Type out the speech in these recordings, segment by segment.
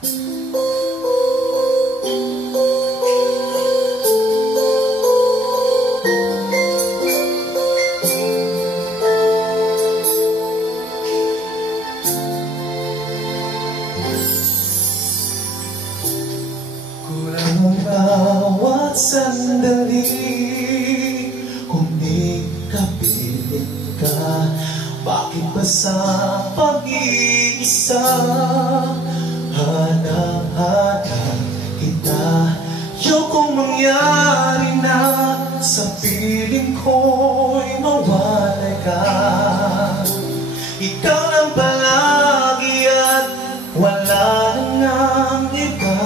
Kulang ang bawat sandali kung di kapiling ka. Bakit ba sa pag-iisa hanap-hanap kita? Ayokong mangyari na sa piling ko'y mawalay ka. Ikaw lang palagi at wala nang iba.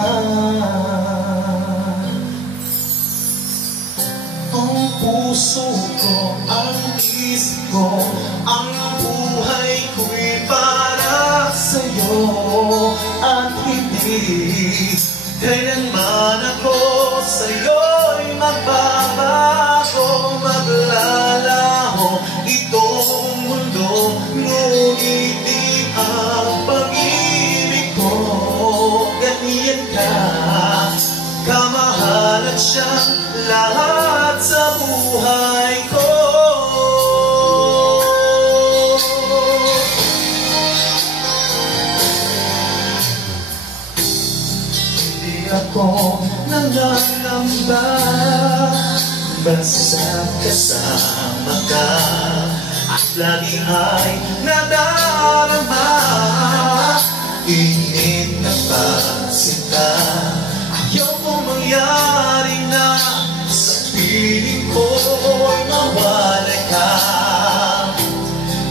Ang puso ko, ang isip ko, ang buhay ko'y para sa'yo. At hindi kailanman ako sa'yo'y magbabago. Maglalaho itong mundo, ngunit di ang pag-ibig ko. Ganyan ka, kamahal at siyang lahat sa buhay ko. Hindi ako nangangamba, basta kasama ka at lagi ay nadarama. Init na pasinta, ayokong mangyari na sa piling ko'y mawalay ka.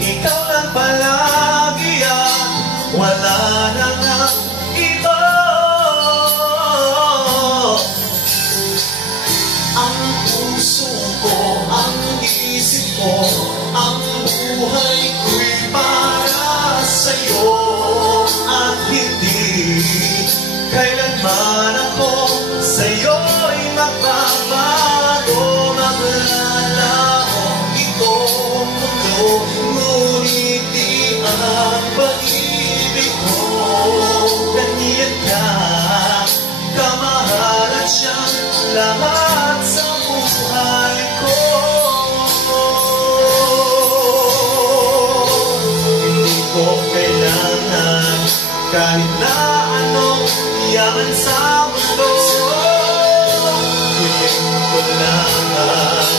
Ikaw lang palagi at wala nang iba. Ang puso ko, ang isip ko, ang buhay ko'y para sa'yo. At hindi kailanman ako sa'yo'y magbabago. Maglalaho itong mundo, ngunit di ang pag-ibig ko. Ganyan ka, kamahal at siyang lahat sa buhay ko. Hindi ko kailangan kahit na anong yaman sa mundo. Piling ko lamang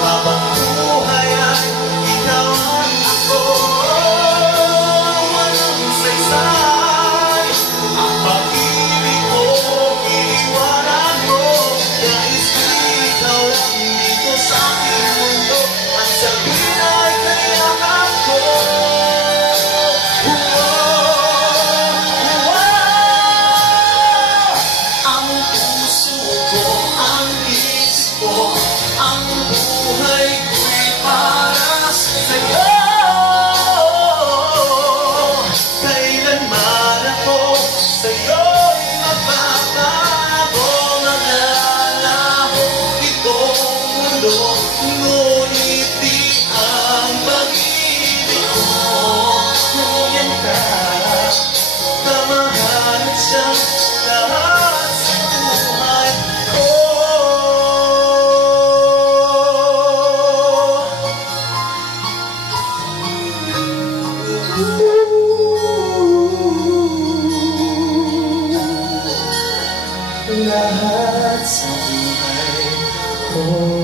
habang buhay ay ikaw at ako. Walang saysay ang pag-ibig ko, iniwanan mo. Nais ko ikaw lang dito sa aking mundo. Ang sabihin ay kailangan ko. Ang buhay ko'y para sa'yo. Kailanman ako sa'yo'y magbabago. Maglalaho itong mundo, ngunit di ang pag-ibig ko. Ganyan ka, kamahal at siyang lahat sa buhay ko. Lahat sa buhay ko.